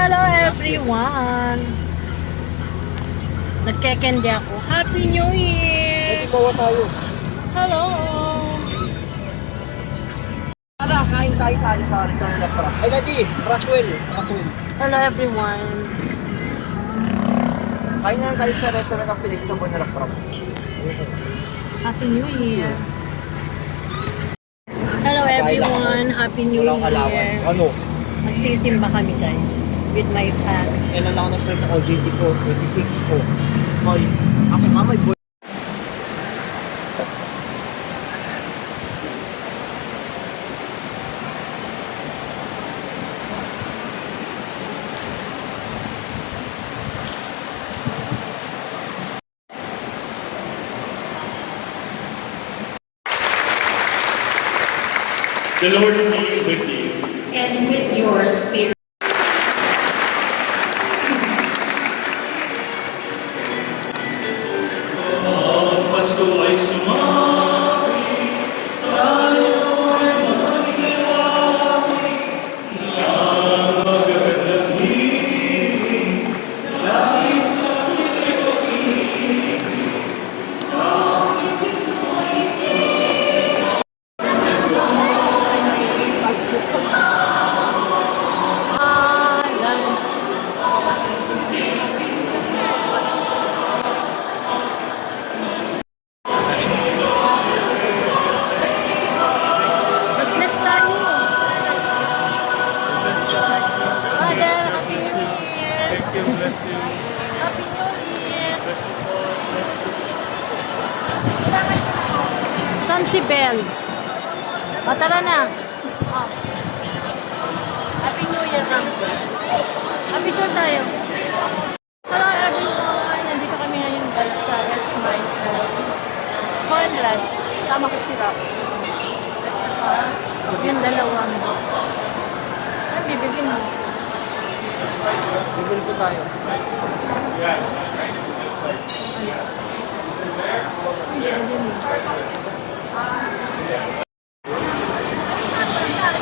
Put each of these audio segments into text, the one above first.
Hello everyone! Nagkekende ako. Happy New Year! Bawa tayo. Hello! Tara, kain tayo sa Lapra. Ay, Daddy, Rockwell. Hello everyone! Kain na tayo sa restaurant ng pinagtambon na Lapra. Happy New Year! Hello everyone! Happy New Walang alawan. Year! Ano? Magsisimba kami guys with my family. Kailan lang ako nag-start ng OJT ko? 26 ko. Hoy, ako nga may boy. The Lord be with you. And with your spirit. Pasko ay sumagi, tayo ay magsiwagi, ang magagandang hiling, dahil sa puso'y pag-ibig, ang si Kristo ay isa. Mag-bless tayo. Father, Happy New Year. Thank you, bless you. Happy New Year. Saan si Belle? O, tara na. O. Happy New Year, Ram. Happy tour tayo. Hello everyone! Nandito kami ngayon guys sa West Mines Conrad. Sama ko si Rock. At saka yung dalawang. Ano bibigyan mo? Bibili po tayo.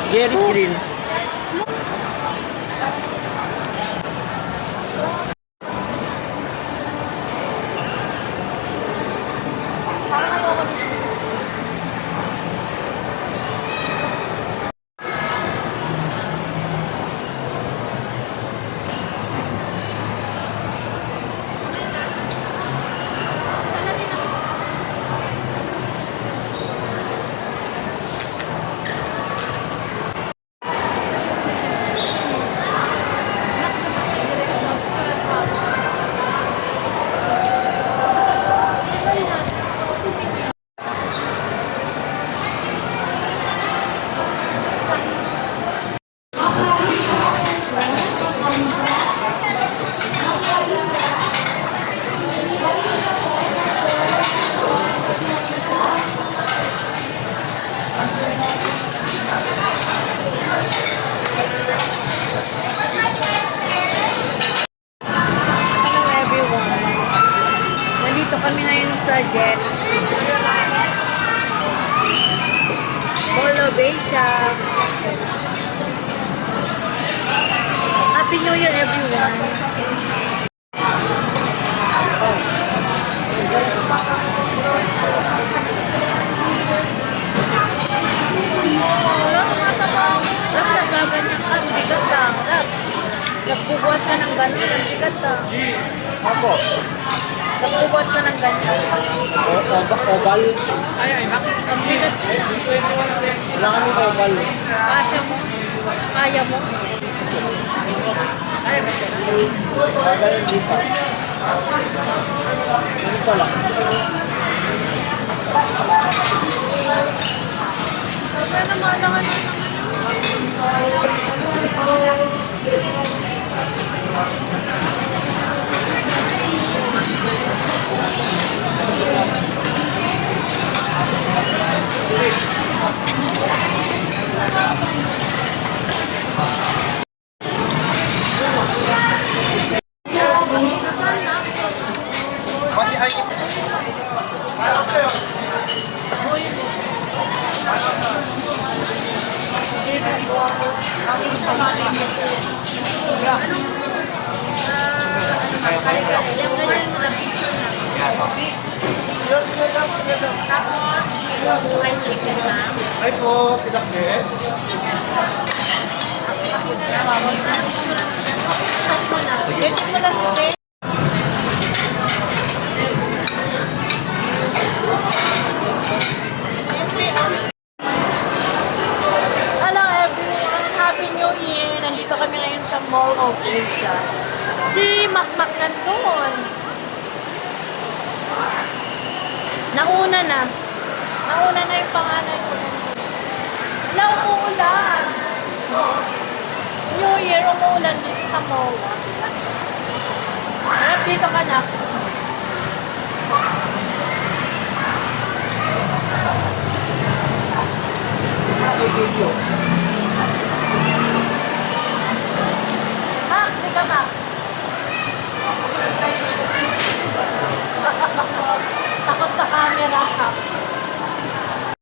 Gary's Green. Hello everyone! Nandito kami ngayon sa Jets. Polo Bay siya. Happy New Year everyone! Rap, nagaganyan ka. Ang bigat lang. Rap, nagbubuhat ka ng gano'n. Ang bigat lang. Ako. Nagbubuhat ka ng ganyan. Oval. Ang bigat. Wala kami oval. Kasya mo. Kaya mo. Kaya ba siya? Kaya hindi pa. Hindi pa lang. Kaya naman naman. Pati ay Ang Tapos, yung rice chicken ma'am. Ay po, pinakbet. Ganyan mo na si Tay. Hello everyone! Happy New Year! Nandito kami ngayon sa Mall of Asia. Si Makmak nandun. Nauna na. Nauna na yung panganay ko. Wala, umuulan. New Year, umuulan dito sa mall. Harap dito ka na. Ay, video.